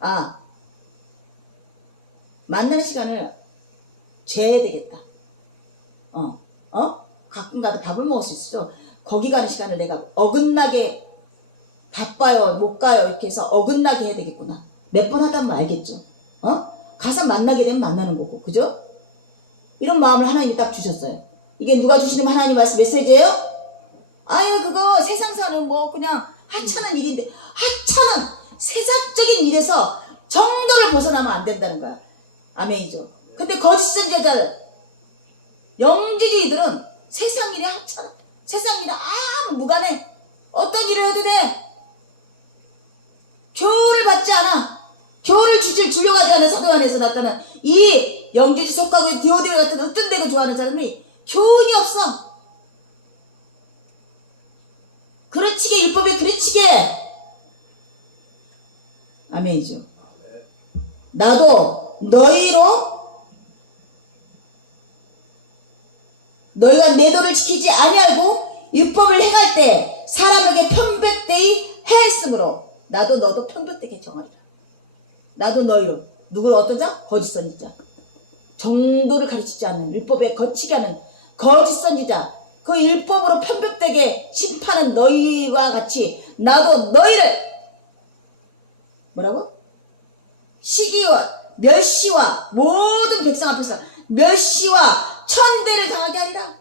아, 만나는 시간을 재야 되겠다. 가끔 가다 밥을 먹을 수 있어. 거기 가는 시간을 내가 어긋나게 바빠요, 못 가요, 이렇게 해서 어긋나게 해야 되겠구나. 몇 번 하다 보면 알겠죠. 가서 만나게 되면 만나는 거고, 그죠? 이런 마음을 하나님이 딱 주셨어요. 이게 누가 주시는 하나님 말씀 메시지예요? 아유, 그거 세상 사는 뭐 그냥 하찮은 일인데, 하찮은 세상적인 일에서 정도를 벗어나면 안 된다는 거야. 아멘이죠. 근데 거짓 선지자들, 영지주의들은 세상 일에 하찮아. 세상 일에 아무 무관해. 어떤 일을 해도 돼. 교훈을 받지 않아. 교훈을 주려고 하지 않은 사도안에서 나타난 이 영지주 속하고 디오디오 같은 어떤 데고 좋아하는 사람이 교훈이 없어. 그르치게 율법에 그르치게. 아멘이죠. 나도 너희가 내 도를 지키지 아니하고 율법을 행할 때 사람에게 편백되이 해했으므로 나도 너도 편백되게 정하리라. 나도 너희로 누구를 어떤 자? 거짓 선지자. 정도를 가르치지 않는 율법에 거치게 하는 거짓 선지자. 그 율법으로 편백되게 심판하는 너희와 같이 나도 너희를 뭐라고? 시기와 멸시와 모든 백성 앞에서 멸시와 천대를 당하게 하리라.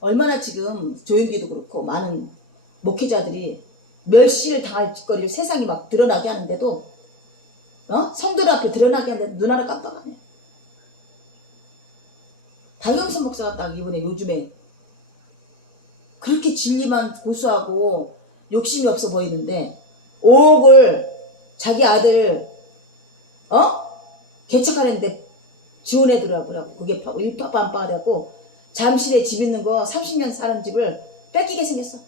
얼마나 지금 조용기도 그렇고 많은 목회자들이 멸시를 당할 짓거리를 세상이 막 드러나게 하는데도 성도들 앞에 드러나게 하는데 눈 하나 깜빡하네. 박영선 목사가 딱 이번에 요즘에 그렇게 진리만 고수하고 욕심이 없어 보이는데 5억을 자기 아들 개척하는데 지원해두라고 그게 일파반파하고 잠실에 집 있는 거 30년 사는 집을 뺏기게 생겼어.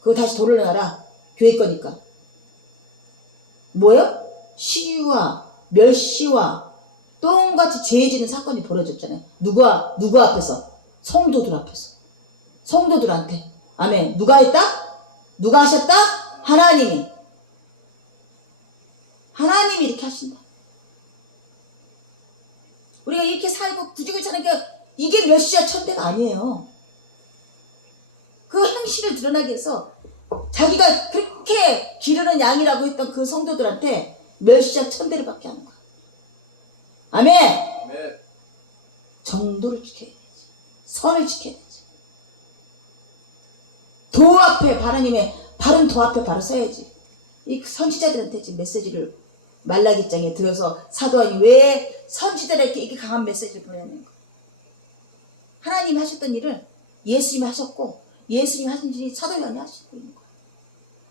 그거 다시 돈을 내놔라. 교회 거니까. 뭐요? 시기와 멸시와 똥같이 죄지는 사건이 벌어졌잖아요. 누구 앞에서? 성도들 앞에서. 성도들한테. 아멘. 누가 했다? 누가 하셨다? 하나님이. 하나님이 이렇게 하신다. 우리가 이렇게 살고 구직을 차니까 이게 멸시와 천대가 아니에요. 그 행실을 드러나게 해서 자기가 그렇게 기르는 양이라고 했던 그 성도들한테 멸시와 천대를 받게 하는 거야. 아멘. 아멘. 정도를 지켜야 되지. 선을 지켜야 되지. 도 앞에 하나님의 바른 도 앞에 바로 서야지. 이 선지자들한테 지금 메시지를 말라기장에 들어서 사도하니 왜 선지자들에게 이렇게 강한 메시지를 보내는 거야. 하나님이 하셨던 일을 예수님이 하셨고 예수님이 하신 일이 사도 요한이 하시고 있는 거야.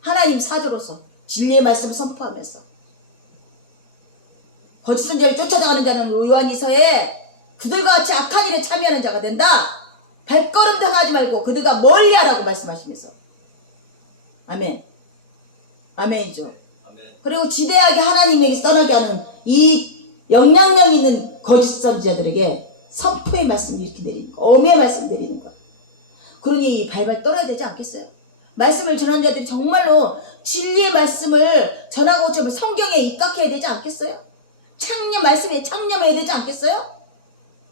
하나님 사도로서 진리의 말씀을 선포하면서 거짓 선지자를 쫓아다가는 자는 요한이서에 그들과 같이 악한 일에 참여하는 자가 된다. 발걸음 당하지 말고 그들과 멀리하라고 말씀하시면서 아멘. 아멘이죠. 아멘. 그리고 지대하게 하나님에게 떠나게 하는 이 영향력 있는 거짓 선지자들에게 선포의 말씀을 이렇게 내리는 거, 엄의 말씀을 내리는 거. 그러니 발발 떨어야 되지 않겠어요? 말씀을 전하는 자들이 정말로 진리의 말씀을 전하고 좀 성경에 입각해야 되지 않겠어요? 말씀에 창념해야 되지 않겠어요?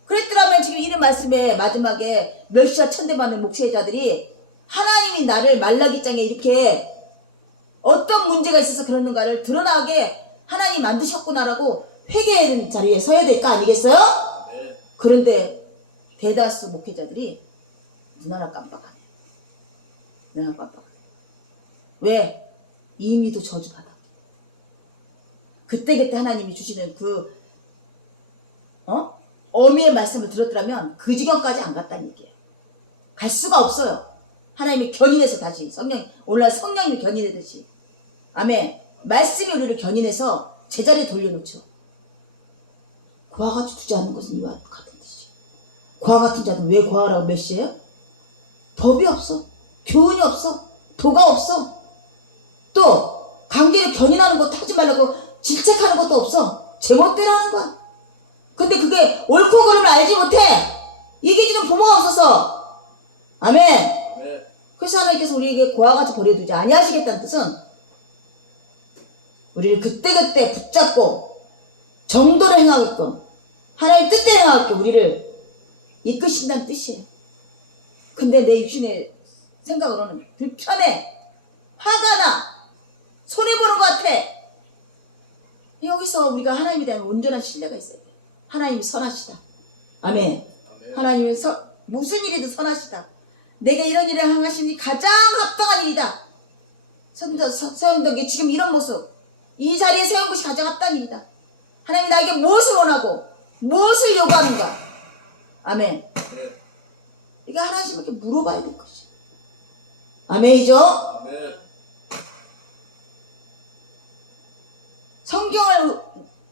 그랬더라면 지금 이런 말씀에 마지막에 멸시와 천대받는 목회자들이 하나님이 나를 말라기장에 이렇게 어떤 문제가 있어서 그러는가를 드러나게 하나님 만드셨구나라고 회개하는 자리에 서야 될 거 아니겠어요? 네. 그런데 대다수 목회자들이 눈 하나 깜빡하네. 눈 하나 깜빡하네. 왜? 이미도 저주받아. 그때그때 하나님이 주시는 어미의 말씀을 들었더라면 그 지경까지 안 갔다는 얘기예요. 갈 수가 없어요. 하나님이 견인해서 다시 오늘날 성령님이 견인하듯이. 아멘. 말씀이 우리를 견인해서 제자리에 돌려놓죠. 고아 같이 두지 않는 것은 이와 같은 뜻이죠. 고아 같은 자는 왜 고아라고 멸시해요? 법이 없어. 교훈이 없어. 도가 없어. 또 관계를 견인하는 것도 하지 말라고 질책하는 것도 없어. 제멋대로 하는 거야. 근데 그게 옳고 그름을 알지 못해. 얘기해주는 부모가 없어서. 아멘. 네. 그래서 하나님께서 우리에게 고아같이 버려두지 아니하시겠다는 뜻은 우리를 그때그때 붙잡고 정도로 행하게끔 하나님 뜻대로 행하게끔 우리를 이끄신다는 뜻이에요. 근데 내 육신의 생각으로는 불편해, 화가 나, 손해보는 것 같아. 여기서 우리가 하나님에 대한 온전한 신뢰가 있어야 돼. 하나님이 선하시다. 아멘. 하나님은 무슨 일이든 선하시다. 내게 이런 일을 행하시니 가장 합당한 일이다. 세운덕이 지금 이런 모습, 이 자리에 세운 것이 가장 합당한 일이다. 하나님이 나에게 무엇을 원하고 무엇을 요구하는가. 아멘. 이게 하나님께 물어봐야 될 것이. 아멘이죠? 아멘. 성경을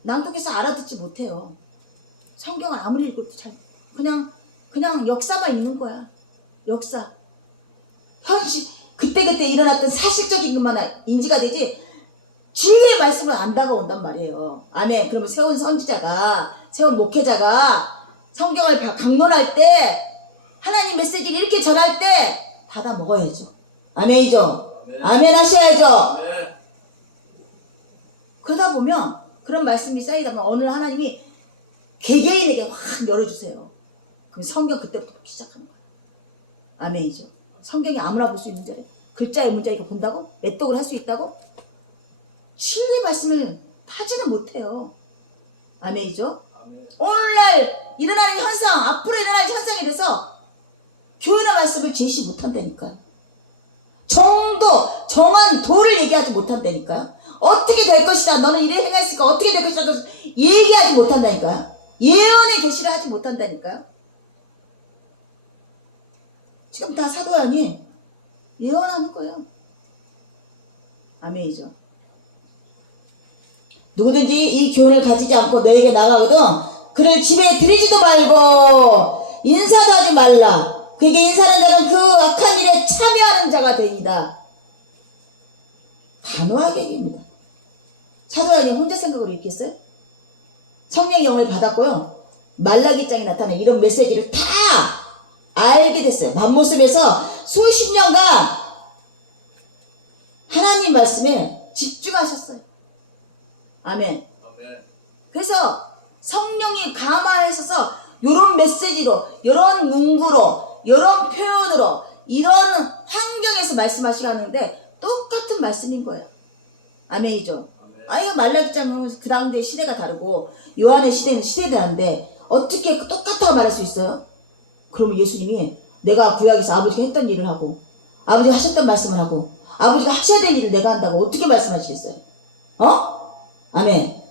낭독해서 알아듣지 못해요. 성경을 아무리 읽어도 그냥 역사만 있는 거야. 역사. 현실, 그때그때 일어났던 사실적인 것만 인지가 되지, 진리의 말씀을 안 다가온단 말이에요. 아멘. 그러면 세운 선지자가, 세운 목회자가 성경을 강론할 때, 하나님 메시지를 이렇게 전할 때, 받아 먹어야죠. 아멘이죠? 아멘. 아멘 하셔야죠? 아멘. 그러다 보면, 그런 말씀이 쌓이다 보면, 어느 하나님이 개개인에게 확 열어주세요. 그럼 성경 그때부터 보기 시작하는 거예요. 아멘이죠. 성경이 아무나 볼 수 있는 자래. 글자의 문자니까 본다고? 메떡을 할 수 있다고? 진리의 말씀을 파지는 못해요. 아멘이죠. 아멘. 오늘날 일어나는 현상, 앞으로 일어날 현상에 대해서 교훈의 말씀을 제시 못한다니까요. 정한 도를 얘기하지 못한다니까요. 어떻게 될 것이다, 너는 이래 행했으니까 어떻게 될 것이다, 얘기하지 못한다니까요. 예언의 계시를 하지 못한다니까요. 지금 다 사도 요한이 예언하는 거예요. 아멘이죠. 누구든지 이 교훈을 가지지 않고 너에게 나가거든 그를 집에 들이지도 말고 인사도 하지 말라. 그에게 인사하는 자는 그 악한 일에 참여하는 자가 되니이다. 단호하게 얘기합니다. 사도 요한이 혼자 생각으로 있겠어요? 성령의 영을 받았고요. 말라기장에 나타난 이런 메시지를 다 알게 됐어요. 맘모습에서 수십 년간 하나님 말씀에 집중하셨어요. 아멘. 아멘. 그래서 성령이 감화하셔서 이런 메시지로, 이런 문구로, 이런 표현으로, 이런 환경에서 말씀하시게 하는데 똑같은 말씀인 거예요. 아멘이죠. 아이가 말라기장은 그 당대 시대가 다르고 요한의 시대는 시대다른데 어떻게 똑같다고 말할 수 있어요? 그러면 예수님이 내가 구약에서 아버지가 했던 일을 하고 아버지가 하셨던 말씀을 하고 아버지가 하셔야 될 일을 내가 한다고 어떻게 말씀하시겠어요? 아멘.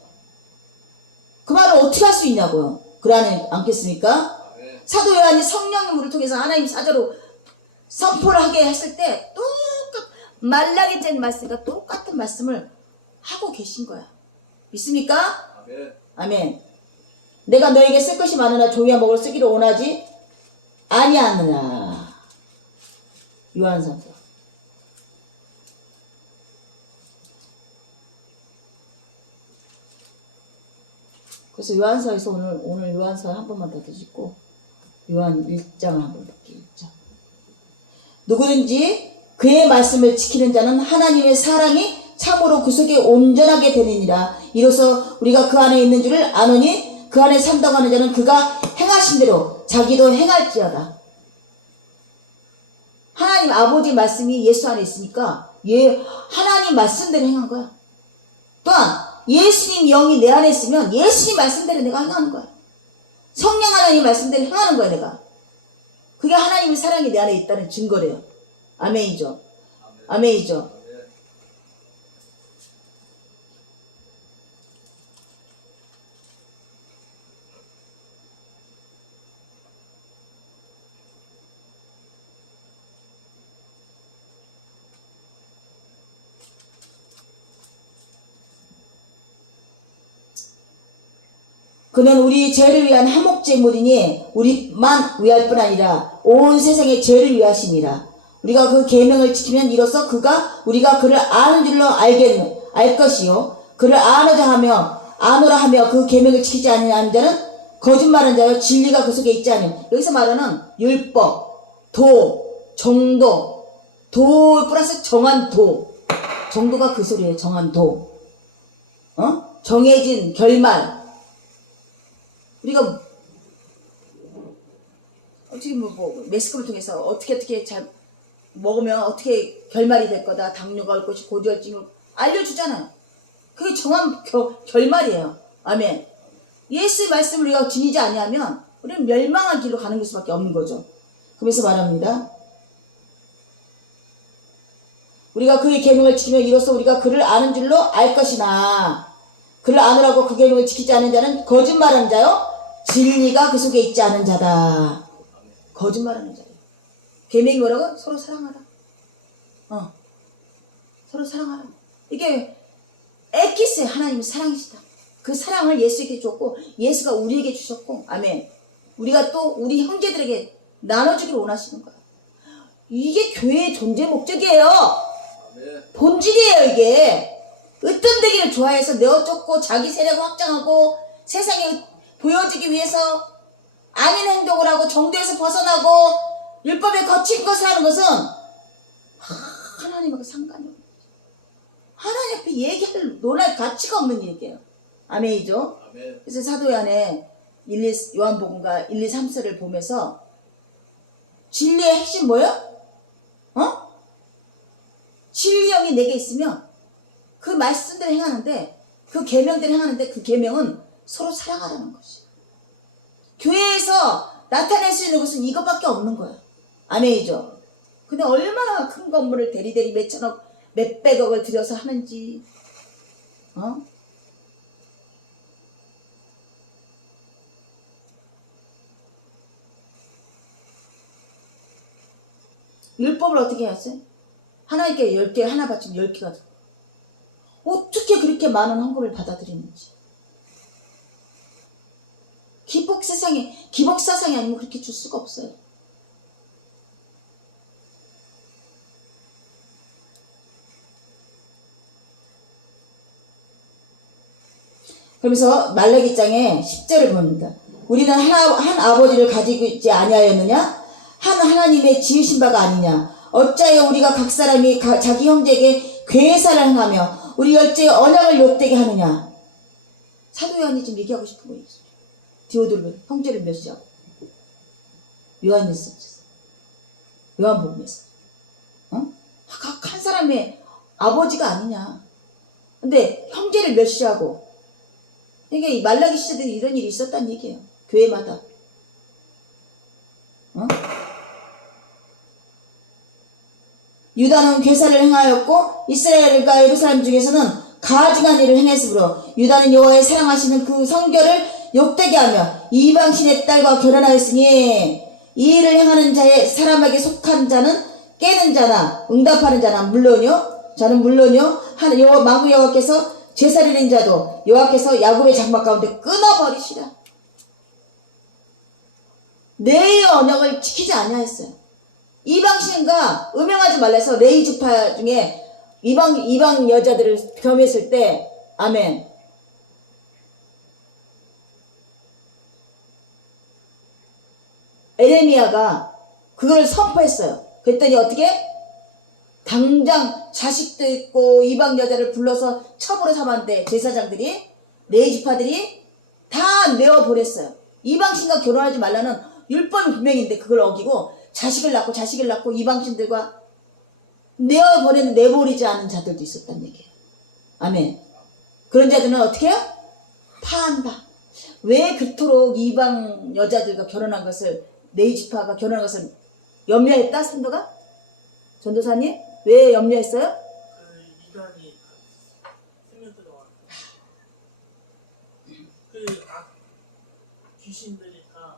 그 말을 어떻게 할 수 있냐고요? 그러지 않겠습니까? 아멘. 사도 요한이 성령님을 통해서 하나님 사자로 선포를 하게 했을 때 말라기장 말씀과 똑같은 말씀을 하고 계신 거야. 믿습니까? 아멘. 아멘. 내가 너에게 쓸 것이 많으나 종이와 목을 쓰기를 원하지 아니하느냐. 요한사서. 그래서 요한서에서 오늘 요한서 한 번만 더 드시고 요한 1장을 한번 볼게요. 1장. 누구든지 그의 말씀을 지키는 자는 하나님의 사랑이 참으로 그 속에 온전하게 되느니라. 이로써 우리가 그 안에 있는 줄을 아노니 그 안에 산다고 하는 자는 그가 행하신 대로 자기도 행할지어다. 하나님 아버지 말씀이 예수 안에 있으니까 하나님 말씀대로 행한 거야. 또한 예수님 영이 내 안에 있으면 예수님 말씀대로 내가 행하는 거야. 성령 하나님 말씀대로 행하는 거야 내가. 그게 하나님의 사랑이 내 안에 있다는 증거래요. 아멘이죠. 아멘이죠. 그는 우리 죄를 위한 화목제물이니 우리만 위할 뿐 아니라 온 세상의 죄를 위하심이라. 우리가 그 계명을 지키면 이로써 우리가 그를 아는 줄로 알 것이요 그를 아노라 하며 그 계명을 지키지 아니하는 자는 거짓말하는 자요 진리가 그 속에 있지 않음. 여기서 말하는 율법, 정도, 도 플러스 정한 도. 정도가 그 소리예요. 정한 도. 정해진 결말. 우리가 지금 매스컴을 통해서 어떻게 잘 먹으면 어떻게 결말이 될 거다. 당뇨가 올 것이 고지혈증을 알려주잖아요. 그게 정한 결말이에요. 아멘. 예수의 말씀을 우리가 지니지 아니하면 우리는 멸망한 길로 가는 수밖에 없는 거죠. 그래서 말합니다. 우리가 그의 계명을 지키며 이로써 우리가 그를 아는 줄로 알 것이나 그를 아느라고 그 계명을 지키지 않은 자는 거짓말하는 자요 진리가 그 속에 있지 않은 자다. 거짓말하는 자예요. 계명이 뭐라고? 서로 사랑하라. 서로 사랑하라. 이게 에키스의 하나님의 사랑이시다. 그 사랑을 예수에게 줬고 예수가 우리에게 주셨고 아멘. 우리가 또 우리 형제들에게 나눠주기를 원하시는 거야. 이게 교회의 존재 목적이에요. 본질이에요. 이게 으뜸 되기를 좋아해서 내어쫓고 자기 세력을 확장하고 세상에 보여지기 위해서 아닌 행동을 하고 정도에서 벗어나고 율법에 거친 것을 하는 것은 하나님하고 상관이 없는 거죠. 하나님 앞에 얘기할 논할 가치가 없는 얘기예요. 아멘이죠. 아멘. 그래서 사도요한의 요한복음과 1, 2, 3서를 보면서 진리의 핵심 뭐예요? 진리 영이 내게 있으면 그 말씀대로 행하는데 그 계명대로 행하는데 그 계명은 서로 사랑하라는 것이. 교회에서 나타낼 수 있는 것은 이것밖에 없는 거야. 아멘이죠. 근데 얼마나 큰 건물을 대리대리 몇천억 몇백억을 들여서 하는지 율법을 어떻게 했어요? 하나님께 10개 하나 바치면 10개가 들어. 어떻게 그렇게 많은 헌금을 받아들이는지. 기복사상이 아니면 그렇게 줄 수가 없어요. 그러면서 말라기장에 10절을 봅니다. 우리는 한 아버지를 가지고 있지 아니하였느냐? 한 하나님의 지으신 바가 아니냐? 어찌하여 우리가 각 사람이 자기 형제에게 괴사를 행하며 우리 열제의 언약을 욕되게 하느냐? 사도 요한이 지금 얘기하고 싶은 거예요. 디오돌로 형제를 멸시하고 요한일서 요한복음에서 각 한 사람의 아버지가 아니냐? 근데 형제를 멸시하고 그러니까 이 말라기 시대에 이런 일이 있었다는 얘기예요. 교회마다. 유다는 괴사를 행하였고 이스라엘과 예루살렘 중에서는 가증한 일을 행했으므로 유다는 여호와의 사랑하시는 그 성결을 욕되게 하며 이방신의 딸과 결혼하였으니 이 일을 행하는 자의 사람에게 속한 자는 깨는 자나 응답하는 자나 물론요 만군 여호와께서 제사를 자도 여호와께서 야곱의 장막 가운데 끊어버리시라. 내 언약을 지키지 아니하였어요. 이방신과 음행하지 말라서 레위 지파 중에 이방 여자들을 겸했을 때 아멘. 에레미야가 그걸 선포했어요. 그랬더니 어떻게? 당장 자식도 있고 이방 여자를 불러서 첩으로 삼았는데 제사장들이 레위 지파들이 다 내어보냈어요. 이방신과 결혼하지 말라는 율법이 분명인데 그걸 어기고 자식을 낳고 이방신들과 내버리지 않은 자들도 있었단 얘기예요. 아멘. 그런 자들은 어떻게 해요? 파한다. 왜 그토록 이방 여자들과 결혼한 것을 레위 지파가 결혼한 것을 염려했다? 선도가? 전도사님? 왜 염려했어요? 그 이단이 스며들어와 귀신들이 다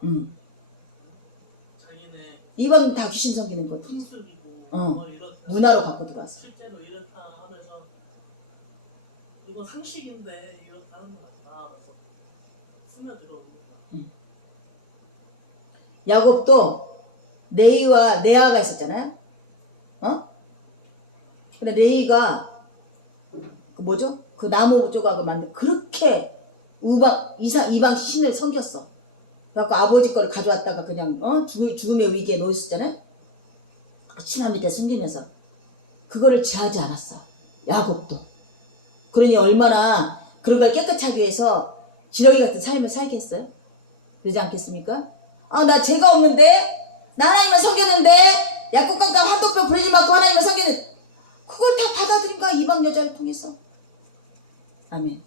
자기네 이방 다 귀신 섬기는 것. 풍습이고 뭐 이렇다. 문화로 갖고 들어왔어. 실제로 이렇다 하면서 이거 상식인데 이렇다 하는 것 같다. 그래서 스며들어오는 거야. 야곱도 레이와 레아가 있었잖아요. 근데 레이가 그 나무 조각을 만들 그렇게 이방 신을 섬겼어. 그래갖고 아버지 거를 가져왔다가 그냥 죽음의 위기에 놓였었잖아요. 신화 밑에 숨기면서 그거를 제하지 않았어. 야곱도. 그러니 얼마나 그런 걸 깨끗하기 위해서 지렁이 같은 삶을 살겠어요? 그러지 않겠습니까? 아, 나 죄가 없는데? 나 하나님을 섬겼는데? 약국강가 화독병 부르지 말고 하나님을 섬겼는데? 그걸 다 받아들인 거야, 이방 여자를 통해서. 아멘.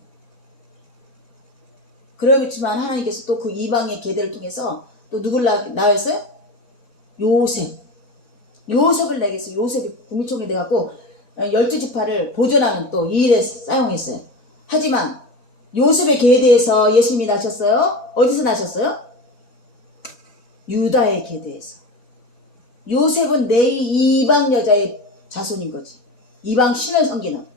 그렇지만 하나님께서 또 그 이방의 계대를 통해서 또 누굴 낳았어요? 요셉을 내게서 요셉이 국민총리 돼갖고 12지파를 보존하는 또 이 일에 사용했어요. 하지만 요셉의 계대에서 예수님이 나셨어요? 어디서 나셨어요? 유다의 계대에서. 요셉은 내 이방 여자의 자손인 거지. 이방 신을 섬기는.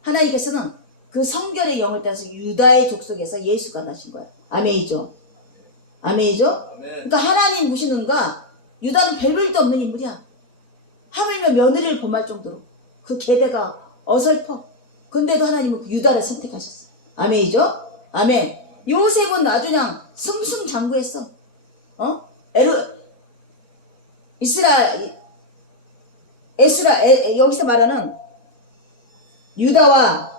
하나님께서는 그 성결의 영을 따라서 유다의 족속에서 예수가 나신 거야. 아멘이죠. 아멘이죠. 그러니까 하나님 모시는가 유다는 별 볼도 없는 인물이야. 하물며 며느리를 범할 정도로 그 계대가 어설퍼. 근데도 하나님은 그 유다를 선택하셨어요. 아멘이죠. 아멘. 요셉은 아주 그냥 승승장구했어. 여기서 말하는 유다와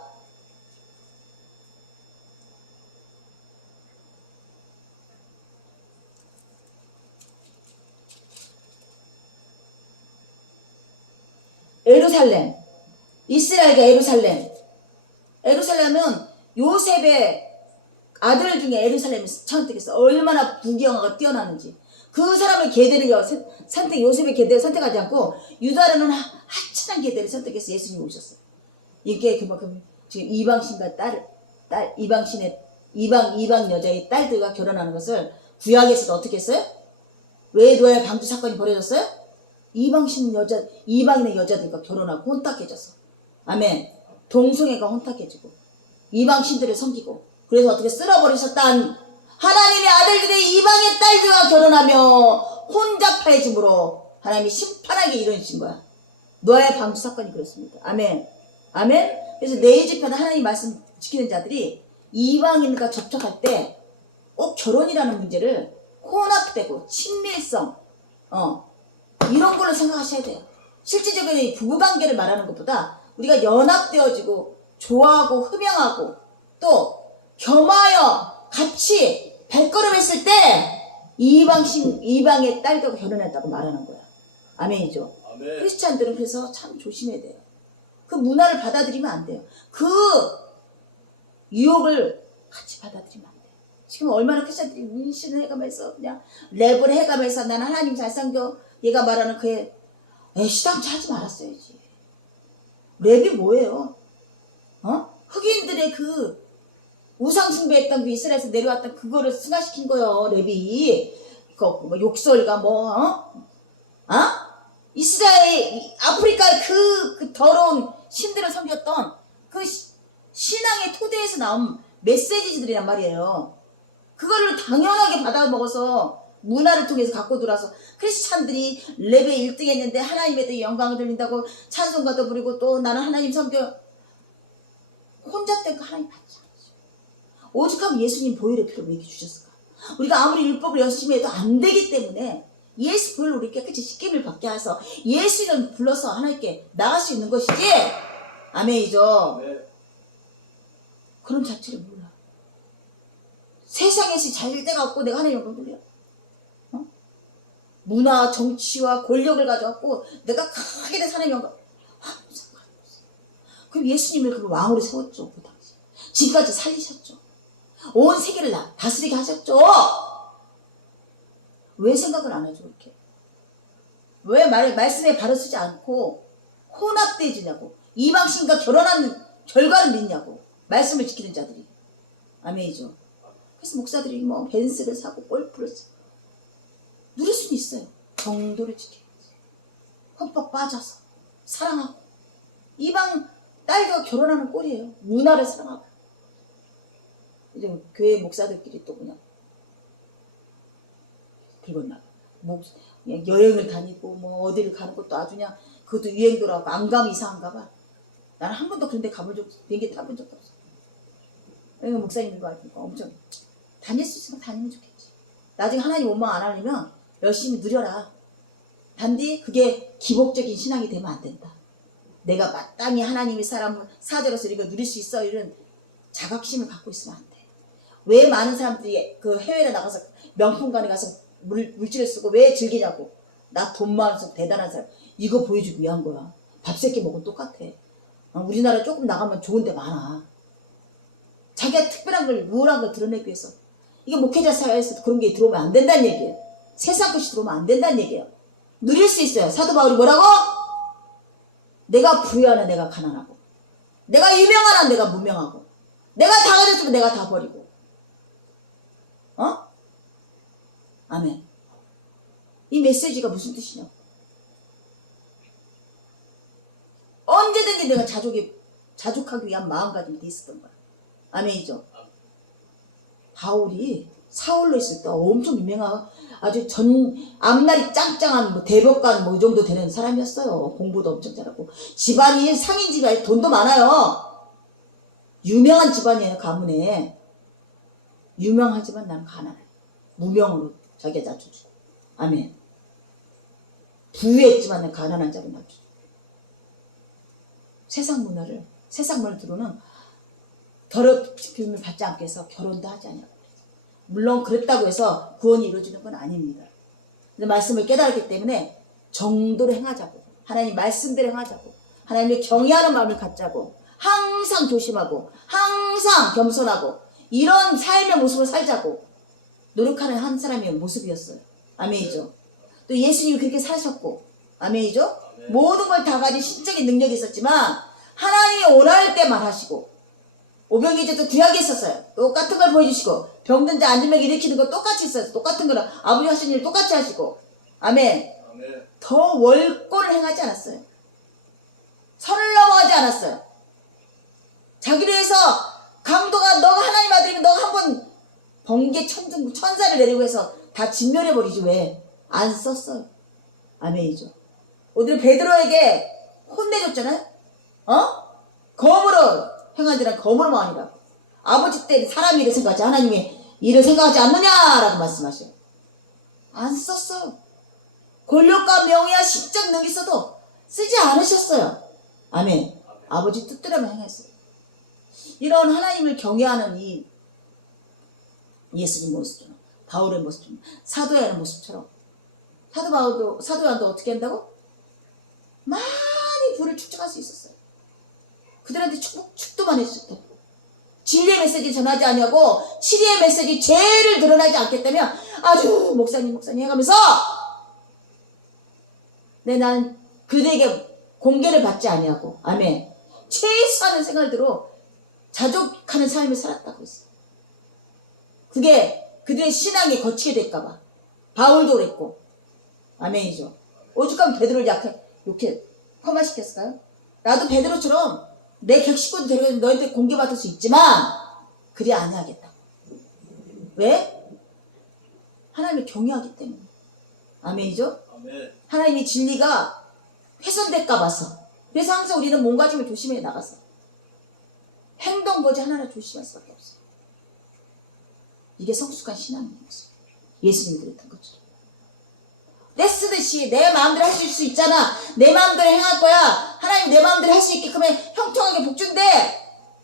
예루살렘, 이스라엘과 예루살렘은 요셉의 아들 중에 예루살렘이 선택했어. 얼마나 부귀영화가 뛰어나는지. 그 사람의 계대를 요셉의 계대를 선택하지 않고 유다라는 하찮은 계대를 선택해서 예수님이 오셨어요. 이게 그만큼 지금 이방신과 이방 여자의 딸들과 결혼하는 것을 구약에서도 어떻게 했어요? 왜 노예 방주 사건이 벌어졌어요? 이방인의 여자들과 결혼하고 혼탁해져서. 아멘. 동성애가 혼탁해지고 이방신들을 섬기고 그래서 어떻게 쓸어버리셨단 하나님의 아들들의 이방의 딸들과 결혼하며 혼잡해짐으로 하나님이 심판하게 이르신 거야. 노아의 방주 사건이 그렇습니다. 아멘. 아멘. 그래서 내 집회는 하나님 말씀 지키는 자들이 이방인과 접촉할 때 꼭 결혼이라는 문제를 혼합되고 친밀성 이런 걸로 생각하셔야 돼요. 실질적으로 이 부부관계를 말하는 것보다 우리가 연합되어지고 좋아하고 흠양하고 또 겸하여 같이 발걸음했을 때 이방의 딸과 결혼했다고 말하는 거야. 아멘이죠. 아멘. 크리스찬들은 그래서 참 조심해야 돼요. 그 문화를 받아들이면 안 돼요. 그 유혹을 같이 받아들이면 안 돼요. 지금 얼마나 크리스찬들이 문신을 해가면서 그냥 랩을 해가면서 나는 하나님 잘 섬겨 얘가 말하는 그의 시당치 하지 말았어야지. 랩이 뭐예요? 흑인들의 그 우상숭배했던 그 이스라엘에서 내려왔던 그거를 승화시킨 거예요. 랩이 뭐 욕설과 이스라엘 아프리카의 그 더러운 신들을 섬겼던 그 신앙의 토대에서 나온 메시지들이란 말이에요. 그거를 당연하게 받아먹어서 문화를 통해서 갖고 들어와서 크리스찬들이 랩에 1등 했는데 하나님에 대해 영광을 돌린다고 찬송가도 부르고 또 나는 하나님 섬겨. 혼자 된 거 하나님 받지 않으죠. 오죽하면 예수님 보혈의 피를 왜 이렇게 주셨을까? 우리가 아무리 율법을 열심히 해도 안 되기 때문에 예수 보혈로 우리 깨끗이 씻김을 받게 해서 예수를 불러서 하나님께 나갈 수 있는 것이지. 아멘이죠. 네. 그런 자체를 몰라. 세상에서 잘 때가 없고 내가 하나님 영광 돌려. 문화, 정치와 권력을 가져왔고 내가 크게 된 하나님 영광. 상관없어. 그럼 예수님을 그 왕으로 세웠죠. 그 당시. 지금까지 살리셨죠. 온 세계를 다스리게 하셨죠. 왜 생각을 안 하죠, 이렇게? 왜 말씀에 바로 쓰지 않고 혼합되어지냐고. 이방신과 결혼하는 결과를 믿냐고. 말씀을 지키는 자들이. 아멘이죠. 그래서 목사들이 뭐 벤츠를 사고 골프를 사고 누릴 수는 있어요. 정도를 지켜야지. 흠뻑 빠져서 사랑하고 이방 딸과 결혼하는 꼴이에요. 문화를 사랑하고. 이제 교회 목사들끼리 또 그냥 긁었나 봐. 여행을 다니고 뭐 어디를 가는 것도 아주 그냥 그것도 유행도라고 안 가면 이상한가 봐. 나는 한 번도 그런 데 가본 적 비행기 타본 적도 없어. 목사님도 하니까 엄청 다닐 수 있으면 다니면 좋겠지. 나중에 하나님 원망 안 하려면 열심히 누려라. 단지 그게 기복적인 신앙이 되면 안 된다. 내가 마땅히 하나님의 사람을 사자로서 이거 누릴 수 있어 이런 자각심을 갖고 있으면 안 돼. 왜 많은 사람들이 그 해외에 나가서 명품관에 가서 물질을 쓰고 왜 즐기냐고. 나 돈 많아서 대단한 사람. 이거 보여주기 위한 거야. 밥 세끼 먹으면 똑같아. 우리나라 조금 나가면 좋은 데 많아. 자기가 특별한 걸, 우월한 걸 드러내기 위해서. 이게 목회자 사회에서 그런 게 들어오면 안 된다는 얘기예요. 세상 것이 들어오면 안 된다는 얘기예요. 누릴 수 있어요. 사도 바울이 뭐라고? 내가 부유한 한 내가 가난하고, 내가 유명한 한 내가 무명하고, 내가 다 가졌지만 내가 다 버리고. 아멘. 이 메시지가 무슨 뜻이냐고. 언제든지 내가 자족하기 위한 마음가짐이 돼 있었던 거야. 아멘이죠. 바울이 사울로 있을 때 엄청 유명한 아주 앞날이 짱짱한 뭐 대법관 뭐 이 정도 되는 사람이었어요. 공부도 엄청 잘하고 집안이 상인 집안에 돈도 많아요. 유명한 집안이에요. 가문에. 유명하지만 나는 가난해. 무명으로 자기가 낮춰주고. 아멘. 부유했지만 난 가난한 자로 낮춰주고. 세상 문화를 들어오는 더럽힘을 받지 않게 해서 결혼도 하지 않냐고. 물론 그랬다고 해서 구원이 이루어지는 건 아닙니다. 근데 말씀을 깨달았기 때문에 정도로 행하자고. 하나님 말씀대로 행하자고. 하나님을 경외하는 마음을 갖자고. 항상 조심하고 항상 겸손하고 이런 삶의 모습을 살자고 노력하는 한 사람의 모습이었어요. 아멘이죠. 또 예수님이 그렇게 사셨고 아멘이죠. 모든 걸 다 가진 신적인 능력이 있었지만 하나님이 원할 때만 하시고 오병이제도 구약이 있었어요. 똑같은 걸 보여주시고 병든 자 앉은 명 일으키는 거 똑같이 있었어요. 똑같은 거를 아버지 하신 일 똑같이 하시고 아멘. 더 월권을 행하지 않았어요. 선을 넘어가지 않았어요. 자기를 해서 강도가 너가 하나님 아들이면 너가 한번 번개 천사를 내리고 해서 다 진멸해버리지 왜 안 썼어요. 아멘이죠. 오늘 베드로에게 혼내줬잖아요. 검으로 행하지라 검으로만 아니라 아버지 때 사람이 일을 생각하지 하나님이 일을 생각하지 않느냐라고 말씀하셔요. 안 썼어요. 권력과 명예와 신적 능이 있어도 쓰지 않으셨어요. 아멘. 아버지 뜻대로만 행했어요. 이런 하나님을 경외하는 이 예수님 모습처럼 바울의 모습처럼 사도의 모습처럼 사도 요한도 어떻게 한다고? 많이 부를 축적할 수 있었어요. 그들한테 축도만 했었대. 진리의 메시지 전하지 아니하고 치리의 메시지 죄를 드러나지 않겠다면 아주 목사님 해가면서 나는 그들에게 공개를 받지 아니하고 아멘. 최소한의 생활대로 자족하는 삶을 살았다고 했어요. 그게 그들의 신앙에 거치게 될까봐 바울도 그랬고 아멘이죠. 오죽하면 베드로를 욕해 폄하시켰을까요? 나도 베드로처럼 내 객식구도 데려가서 너희한테 공개받을 수 있지만 그리 아니하겠다. 왜? 하나님을 경외하기 때문에. 아멘이죠? 아멘. 하나님의 진리가 훼손될까 봐서. 그래서 항상 우리는 몸가짐을 조심해 나가서 행동 거지 하나를 조심할 수밖에 없어요. 이게 성숙한 신앙인 모습. 예수님이 그랬던 것처럼. 내 쓰듯이 내 마음대로 할 수 있잖아. 내 마음대로 행할 거야. 하나님 내 마음대로 할 수 있게끔 형통하게 복준대.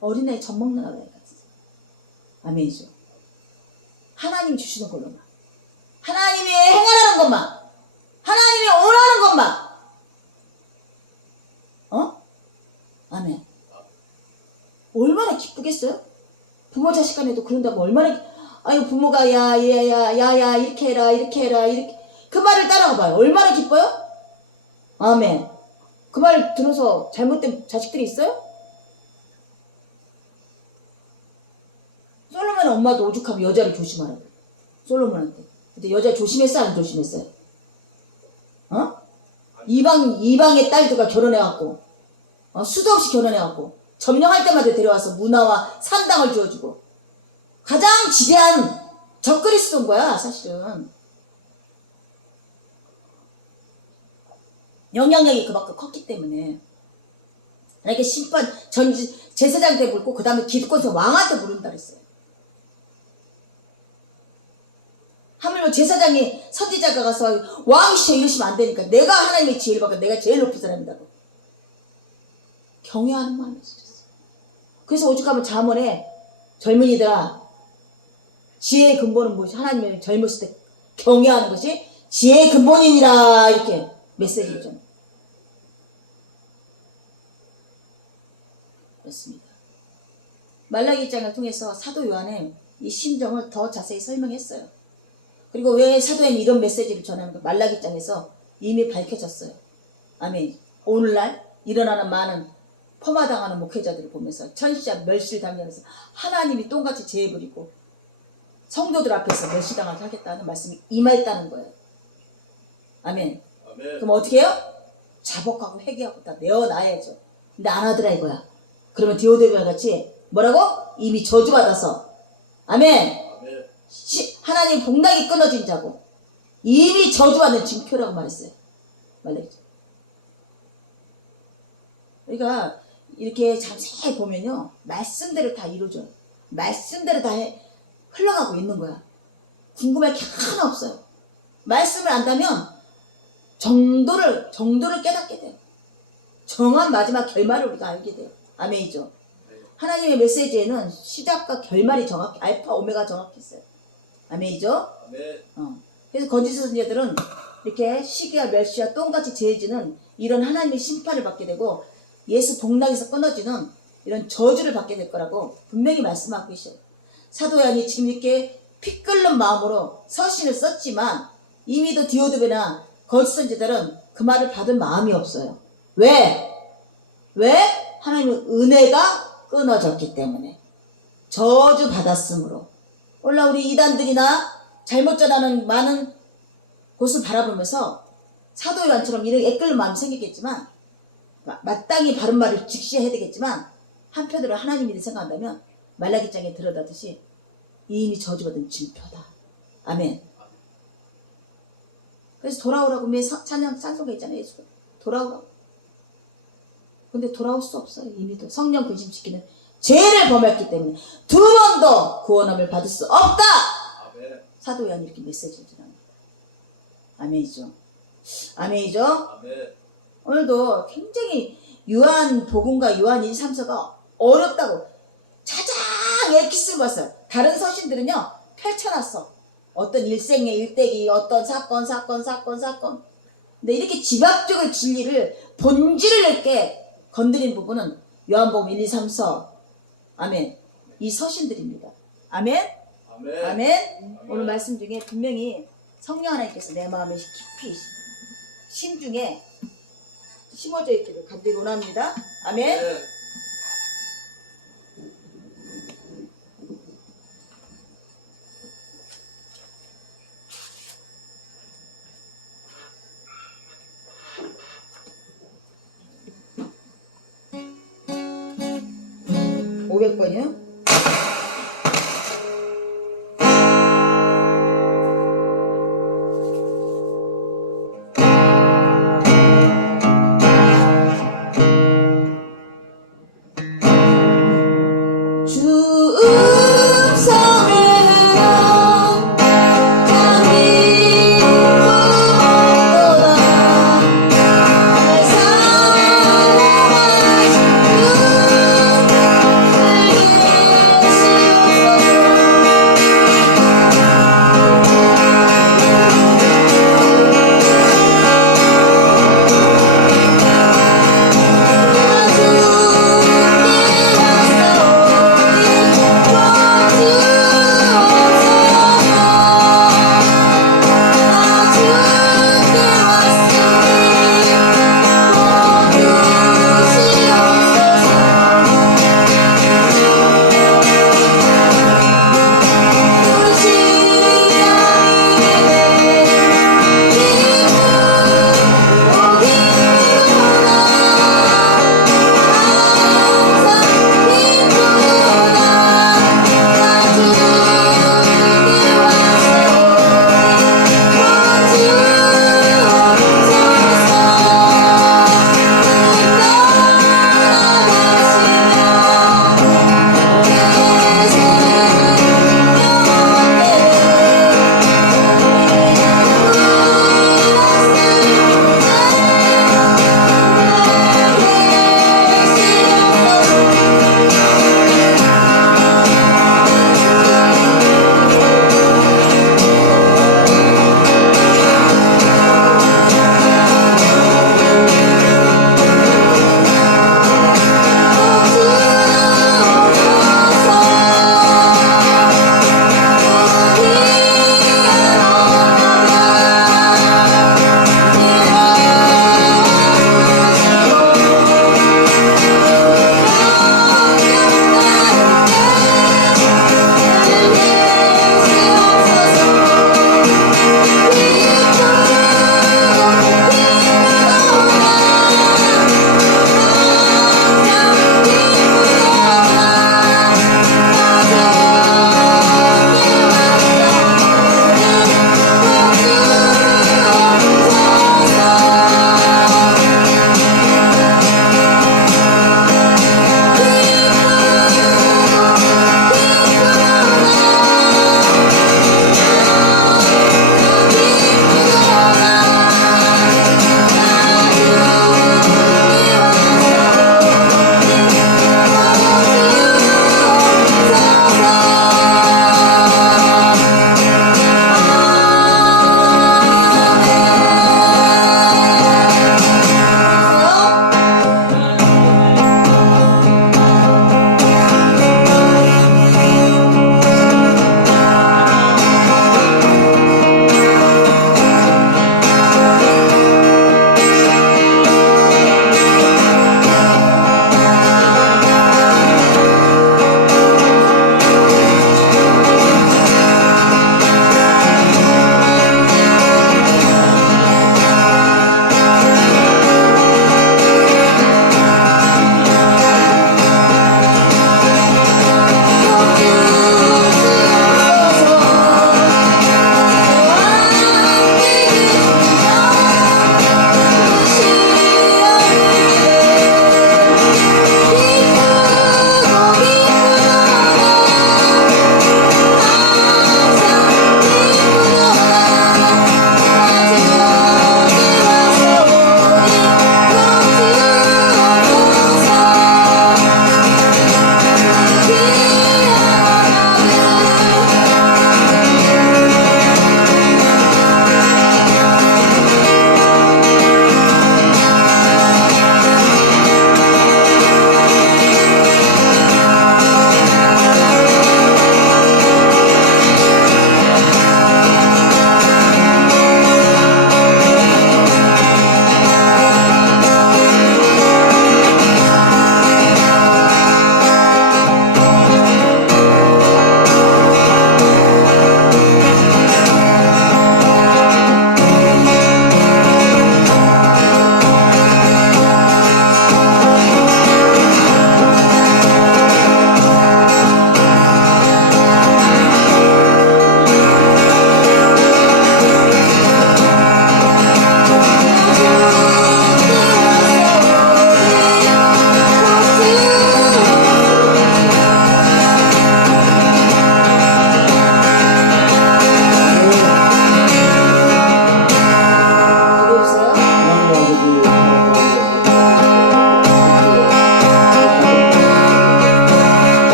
어린아이 젖 먹는 아이 같은. 아멘이죠. 하나님 주시는 걸로만. 하나님이 행하라는 것만. 하나님이 원하는 것만. 아멘. 얼마나 기쁘겠어요? 부모 자식 간에도 그런다면 얼마나 아유 부모가 야 이렇게 해라 이렇게 그 말을 따라가 봐요. 얼마나 기뻐요? 아멘. 그 말 들어서 잘못된 자식들이 있어요? 솔로몬 엄마도 오죽하면 여자를 조심하라고. 솔로몬한테. 근데 여자 조심했어요? 안 조심했어요? 이방의 딸들과 결혼해갖고 수도 없이 결혼해갖고 점령할 때마다 데려와서 문화와 산당을 주어주고 가장 지대한 적그리스도인 거야 사실은. 영향력이 그만큼 컸기 때문에 이렇게 심판 제사장한테 물고 그 다음에 기득권서 왕한테 물은다 그랬어요. 하물며 제사장이 선지자가 가서 왕이시여 이러시면 안 되니까 내가 하나님의 지혜를 받고 내가 제일 높은 사람이라고 경외하는 마음이 있었어요. 그래서 오죽하면 잠언에 젊은이들아, 지혜의 근본은 무엇이? 하나님을 젊었을 때 경외하는 것이 지혜의 근본이니라. 이렇게 메시지를 좀. 그렇습니다. 말라기 장을 통해서 사도 요한의 이 심정을 더 자세히 설명했어요. 그리고 왜 사도 요한이 이런 메시지를 전하는가? 말라기 장에서 이미 밝혀졌어요. 아멘. 오늘날 일어나는 많은 포마당하는 목회자들을 보면서 천시자 멸시를 당하면서 하나님이 똥같이 죄 부리고 성도들 앞에서 멸시당하게 하겠다는 말씀이 임했다는 거예요. 아멘. 아멘. 그럼 어떻게 해요? 자복하고 회개하고 다 내어놔야죠. 근데 안 하더라 이거야. 그러면 디오데베와 같이 뭐라고? 이미 저주받아서 아멘. 아멘. 하나님 복락이 끊어진 자고 이미 저주받는 징표라고 말했어요. 말했죠. 그러니까 이렇게 자세히 보면요, 말씀대로 다 이루어져요. 말씀대로 다 흘러가고 있는 거야. 궁금할 게 하나 없어요. 말씀을 안다면 정도를 깨닫게 돼요. 정한 마지막 결말을 우리가 알게 돼요. 아멘이죠. 하나님의 메시지에는 시작과 결말이 정확히, 알파 오메가 정확히 있어요. 아멘이죠. 아멘. 그래서 거짓 선지자들은 이렇게 시기와 멸시와 똥같이 재해지는 이런 하나님의 심판을 받게 되고 예수 복락에서 끊어지는 이런 저주를 받게 될 거라고 분명히 말씀하고 계셔요. 사도 요한이 지금 이렇게 피 끓는 마음으로 서신을 썼지만 이미도 디오드베나 거짓 선지자들은 그 말을 받은 마음이 없어요. 왜? 하나님의 은혜가 끊어졌기 때문에. 저주 받았으므로. 올라 우리 이단들이나 잘못 전하는 많은 곳을 바라보면서 사도 요한처럼 이런 애끓는 마음이 생기겠지만 마땅히 바른 말을 직시해야 되겠지만 한편으로 하나님 일을 생각한다면 말라기장에 들어가듯이 이미 저주받은 징표다. 아멘. 그래서 돌아오라고 매 찬송가 있잖아요. 예수가 돌아오라고. 근데 돌아올 수 없어요. 이미도 성령 근심시키는 죄를 범했기 때문에 두 번 더 구원함을 받을 수 없다. 아멘. 사도 요한이 이렇게 메시지를 전합니다. 아멘이죠. 아멘이죠. 아멘. 오늘도 굉장히 요한 복음과 요한 1, 3서가 어렵다고 자장 엑기스를 봤어요. 다른 서신들은요 펼쳐놨어. 어떤 일생의 일대기, 어떤 사건. 근데 이렇게 집합적인 진리를 본질을 이렇게 건드린 부분은 요한복음 1, 2, 3서 아멘. 이 서신들입니다. 아멘. 아멘. 아멘. 오늘 말씀 중에 분명히 성령 하나님께서 내 마음에 깊이 심중에 심어져 있기를 간절히 원합니다. 아멘. 아멘. 오 500번이요?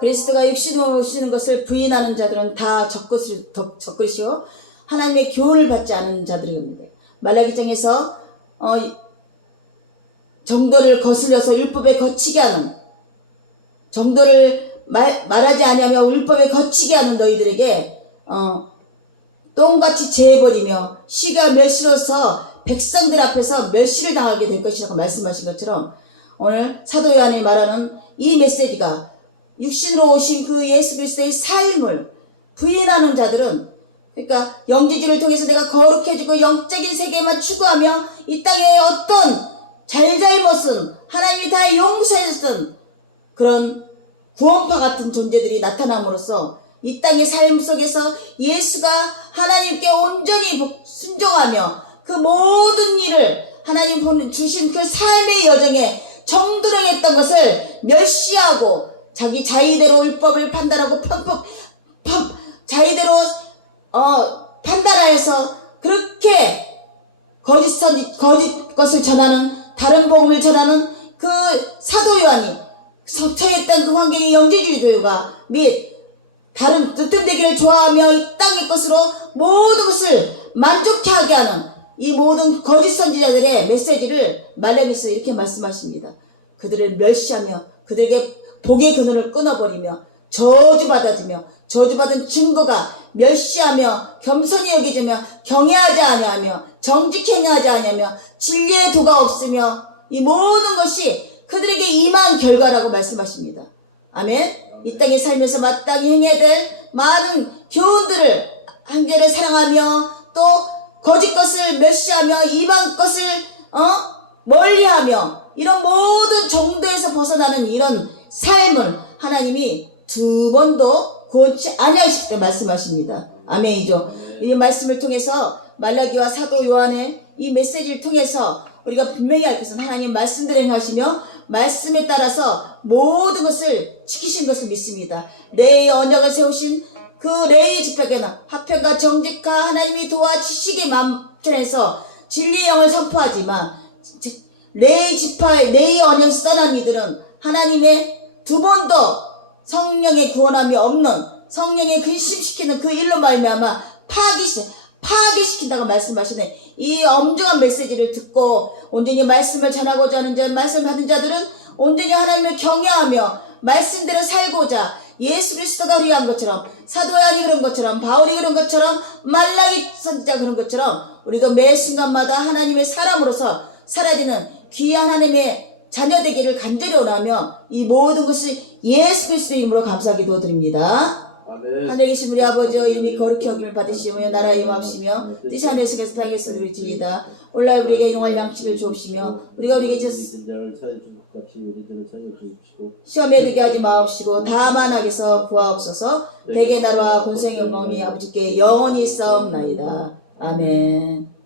그리스도가 육신으로 오시는 것을 부인하는 자들은 다 적그리시오. 하나님의 교훈을 받지 않은 자들입니다. 말라기장에서 정도를 거슬려서 율법에 거치게 하는, 정도를 말하지 아니하며 율법에 거치게 하는 너희들에게 똥같이 재해버리며 씨가 멸시로서 백성들 앞에서 멸시를 당하게 될 것이라고 말씀하신 것처럼, 오늘 사도 요한이 말하는 이 메시지가 육신으로 오신 그 예수 그리스도의 삶을 부인하는 자들은, 그러니까 영지주를 통해서 내가 거룩해지고 영적인 세계만 추구하며 이 땅에 어떤 잘잘못은 하나님이 다 용서해줬던 그런 구원파 같은 존재들이 나타남으로써 이 땅의 삶 속에서 예수가 하나님께 온전히 순종하며 그 모든 일을 하나님 주신 그 삶의 여정에 정드렁했던 것을 멸시하고 자기 자의대로 율법을 판단하고 자의대로 판단하여서 그렇게 거짓 것을 전하는, 다른 복음을 전하는 그 사도 요한이 처했던 그 환경의 영지주의도가 및 다른 뜨뜻대기를 좋아하며 이 땅의 것으로 모든 것을 만족케 하게 하는 이 모든 거짓 선지자들의 메시지를 말라기서 이렇게 말씀하십니다. 그들을 멸시하며 그들에게 복의 근원을 끊어버리며 저주받아지며 저주받은 증거가 멸시하며 겸손히 여기지며 경외하지 아니하며 정직히 행하지 아니하며 진리의 도가 없으며 이 모든 것이 그들에게 임한 결과라고 말씀하십니다. 아멘. 이 땅에 살면서 마땅히 행해야 될 많은 교훈들을 한결에 사랑하며 또 거짓 것을 멸시하며 이방 것을 멀리하며 이런 모든 정도에서 벗어나는 이런 삶을 하나님이 두 번도 구원치 아니하실 때 말씀하십니다. 아멘이죠. 이 말씀을 통해서 말라기와 사도 요한의 이 메시지를 통해서 우리가 분명히 알 것은 하나님 말씀대로 행하시며 말씀에 따라서 모든 것을 지키신 것을 믿습니다. 레이의 언약을 세우신 그 레이의 지파에게는 화평과 정직과 하나님이 도와주시기 만천해서 진리의 영을 선포하지만 레이 지파의 레이의 언약을 떠난 이들은 하나님의 두 번도 성령의 구원함이 없는, 성령의 근심시키는 그 일로 말미암아 파괴시킨다고 말씀하시네. 이 엄중한 메시지를 듣고 온전히 말씀을 전하고자 하는 자, 말씀 받은 자들은 온전히 하나님을 경외하며 말씀대로 살고자 예수 그리스도가 위한 것처럼, 사도 요한이 그런 것처럼, 바울이 그런 것처럼, 말라기 선지자 그런 것처럼 우리도 매 순간마다 하나님의 사람으로서 사라지는 귀한 하나님의 자녀되기를 간절히 원하며 이 모든 것을 예수 그리스도의 이름으로 감사하기 도드립니다. 아멘. 하늘에 계신 우리 아버지여, 이름이 거룩히 여김을 받으시며 나라 임하옵시며 뜻이 하늘에서 땅에서 이루어지이다. 올라 우리에게 용할 양식을 주옵시며 우리가 우리에게 시험에 들게 하지 마옵시고 다만 악에서 구하옵소서. 대개 나라와 권세의 영광이 아버지께 영원히 있사옵나이다. 아멘.